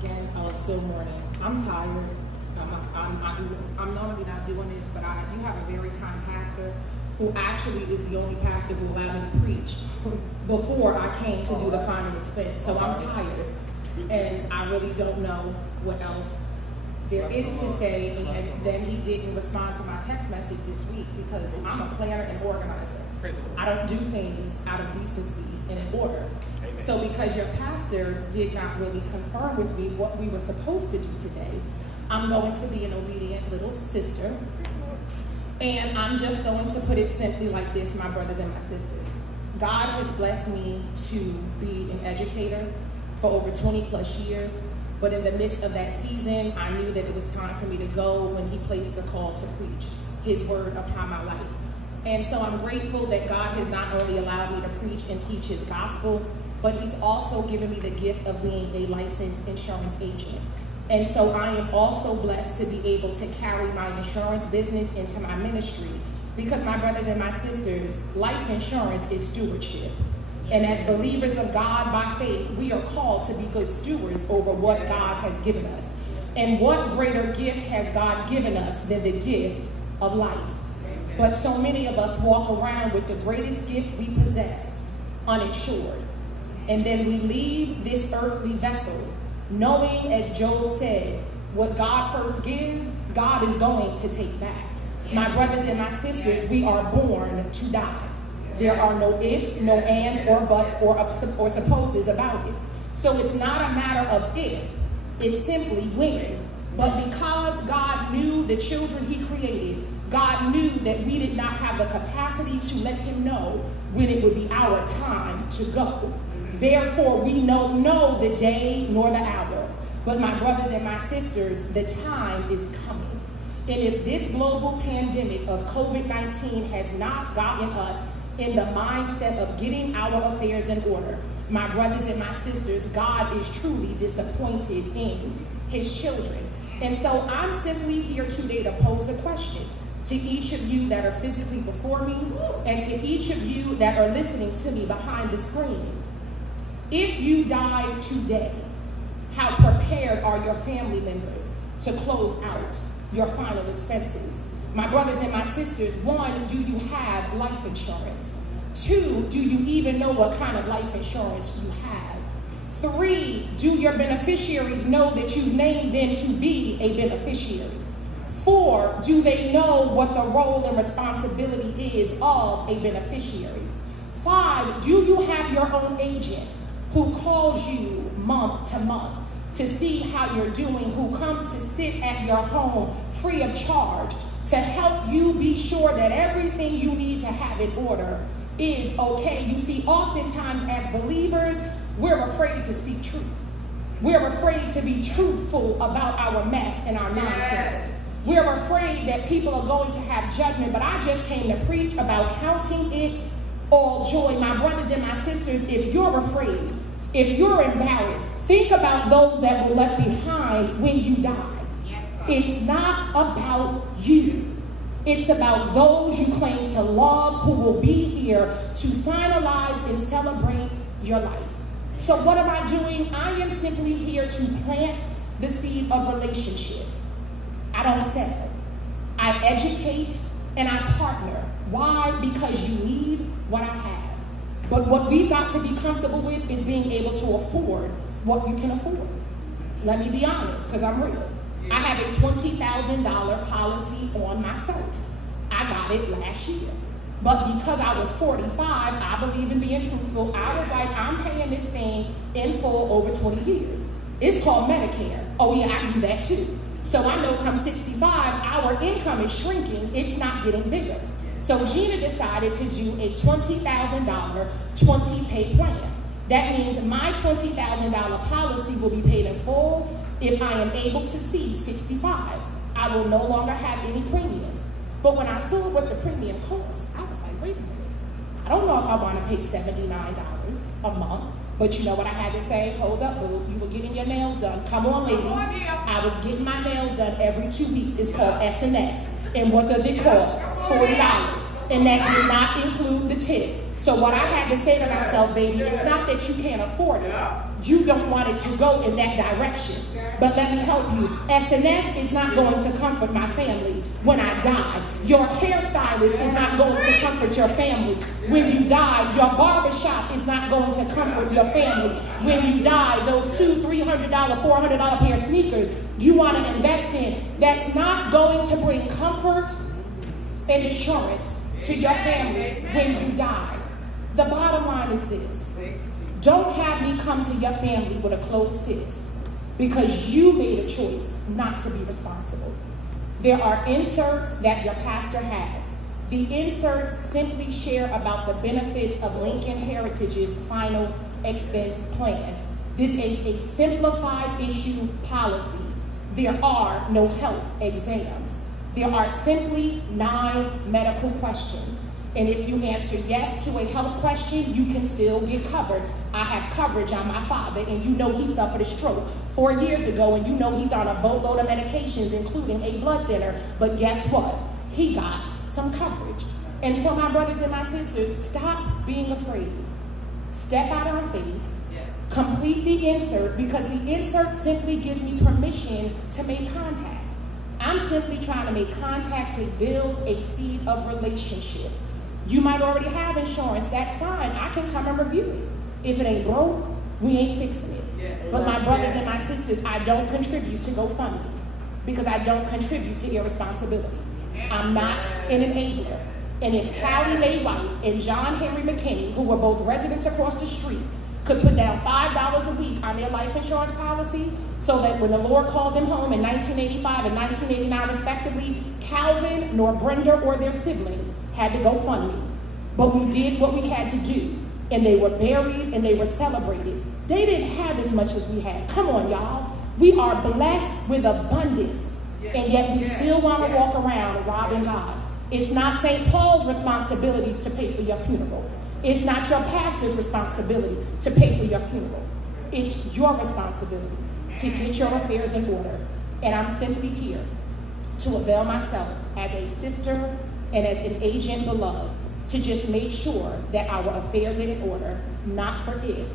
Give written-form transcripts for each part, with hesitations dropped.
again, still mourning. I'm tired. I'm normally not doing this, but you have a very kind pastor who actually is the only pastor who allowed me to preach before I came to do the final expense. So I'm tired, and I really don't know what else there is to say. And then he didn't respond to my text message this week because I'm a planner and organizer. I don't do things out of decency and in order. So because your pastor did not really confirm with me what we were supposed to do today, I'm going to be an obedient little sister. And I'm just going to put it simply like this, my brothers and my sisters. God has blessed me to be an educator for over 20 plus years. But in the midst of that season, I knew that it was time for me to go when he placed the call to preach his word upon my life. And so I'm grateful that God has not only allowed me to preach and teach his gospel, but he's also given me the gift of being a licensed insurance agent. And so I am also blessed to be able to carry my insurance business into my ministry, because my brothers and my sisters, life insurance is stewardship. And as believers of God by faith, we are called to be good stewards over what God has given us. And what greater gift has God given us than the gift of life? But so many of us walk around with the greatest gift we possess, uninsured. And then we leave this earthly vessel knowing, as Job said, what God first gives, God is going to take back. My brothers and my sisters, we are born to die. There are no ifs, no ands, or buts, or supposes about it. So it's not a matter of if, it's simply when. But because God knew the children he created, God knew that we did not have the capacity to let him know when it would be our time to go. Therefore, we know the day nor the hour. But my brothers and my sisters, the time is coming. And if this global pandemic of COVID-19 has not gotten us in the mindset of getting our affairs in order, my brothers and my sisters, God is truly disappointed in his children. And so I'm simply here today to pose a question to each of you that are physically before me, and to each of you that are listening to me behind the screen. If you died today, how prepared are your family members to close out your final expenses? My brothers and my sisters, 1, do you have life insurance? 2, do you even know what kind of life insurance you have? 3, do your beneficiaries know that you've named them to be a beneficiary? 4, do they know what the role and responsibility is of a beneficiary? 5, do you have your own agent who calls you month to month to see how you're doing, who comes to sit at your home free of charge to help you be sure that everything you need to have in order is okay? You see, oftentimes as believers, we're afraid to speak truth. We're afraid to be truthful about our mess and our nonsense. We're afraid that people are going to have judgment, but I just came to preach about counting it all joy. My brothers and my sisters, if you're afraid, if you're embarrassed, think about those that were left behind when you die. It's not about you. It's about those you claim to love who will be here to finalize and celebrate your life. So what am I doing? I am simply here to plant the seed of relationship. I don't settle. I educate and I partner. Why? Because you need what I have. But what we've got to be comfortable with is being able to afford what you can afford. Let me be honest, because I'm real. I have a $20,000 policy on myself. I got it last year. But because I was 45, I believe in being truthful. I was like, I'm paying this thing in full over 20 years. It's called Medicare. Oh yeah, I do that too. So I know come 65, our income is shrinking. It's not getting bigger. So Gina decided to do a $20,000 20-pay plan. That means my $20,000 policy will be paid in full if I am able to see 65. I will no longer have any premiums. But when I saw what the premium cost, I was like, wait a minute. I don't know if I want to pay $79 a month. But you know what I had to say? Hold up, boo. You were getting your nails done. Come on, ladies. I was getting my nails done every 2 weeks. It's called S&S. And what does it cost? $40. And that did not include the tip. So what I had to say to myself, baby, it's not that you can't afford it. You don't want it to go in that direction. But let me help you. SNS is not going to comfort my family when I die. Your hairstylist is not going to comfort your family when you die. Your barbershop is not going to comfort your family when you die. Those $200, $300, $400 pair of sneakers you want to invest in, that's not going to bring comfort and assurance to your family when you die. The bottom line is this. Don't have me come to your family with a closed fist because you made a choice not to be responsible. There are inserts that your pastor has. The inserts simply share about the benefits of Lincoln Heritage's final expense plan. This is a simplified issue policy. There are no health exams. There are simply 9 medical questions. And if you answer yes to a health question, you can still get covered. I have coverage on my father, and you know he suffered a stroke 4 years ago, and you know he's on a boatload of medications, including a blood thinner. But guess what? He got some coverage. And so my brothers and my sisters, stop being afraid. Step out on faith. Complete the insert, because the insert simply gives me permission to make contact. I'm simply trying to make contact to build a seed of relationship. You might already have insurance. That's fine. I can come and review it. If it ain't broke, we ain't fixing it. But my brothers and my sisters, I don't contribute to GoFundMe because I don't contribute to irresponsibility. I'm not an enabler. And if Callie Mae White and John Henry McKinney, who were both residents across the street, could put down $5 a week on their life insurance policy so that when the Lord called them home in 1985 and 1989 respectively, Calvin nor Brenda or their siblings had to go fund me. But we did what we had to do, and they were buried and they were celebrated. They didn't have as much as we had. Come on, y'all. We are blessed with abundance, and yet we still want to walk around robbing God. It's not St. Paul's responsibility to pay for your funeral. It's not your pastor's responsibility to pay for your funeral. It's your responsibility to get your affairs in order. And I'm simply here to avail myself as a sister and as an agent beloved to just make sure that our affairs are in order, not for if,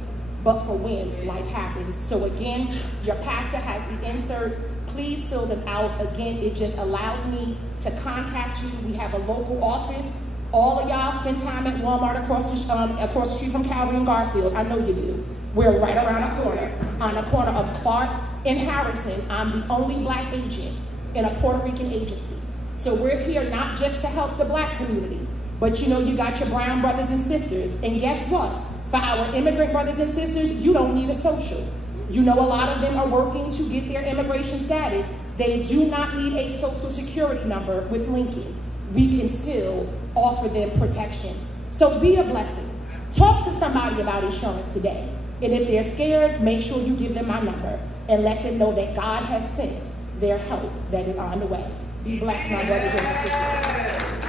but for when life happens. So again, your pastor has the inserts. Please fill them out. Again, it just allows me to contact you. We have a local office. All of y'all spend time at Walmart across the street from Calvary and Garfield. I know you do. We're right around the corner, on the corner of Clark and Harrison. I'm the only black agent in a Puerto Rican agency. So we're here not just to help the black community, but you know you got your brown brothers and sisters. And guess what? For our immigrant brothers and sisters, you don't need a social. You know a lot of them are working to get their immigration status. They do not need a social security number with Lincoln. We can still offer them protection. So be a blessing. Talk to somebody about insurance today. And if they're scared, make sure you give them my number and let them know that God has sent their help that is on the way. Be blessed, my brothers and my sisters.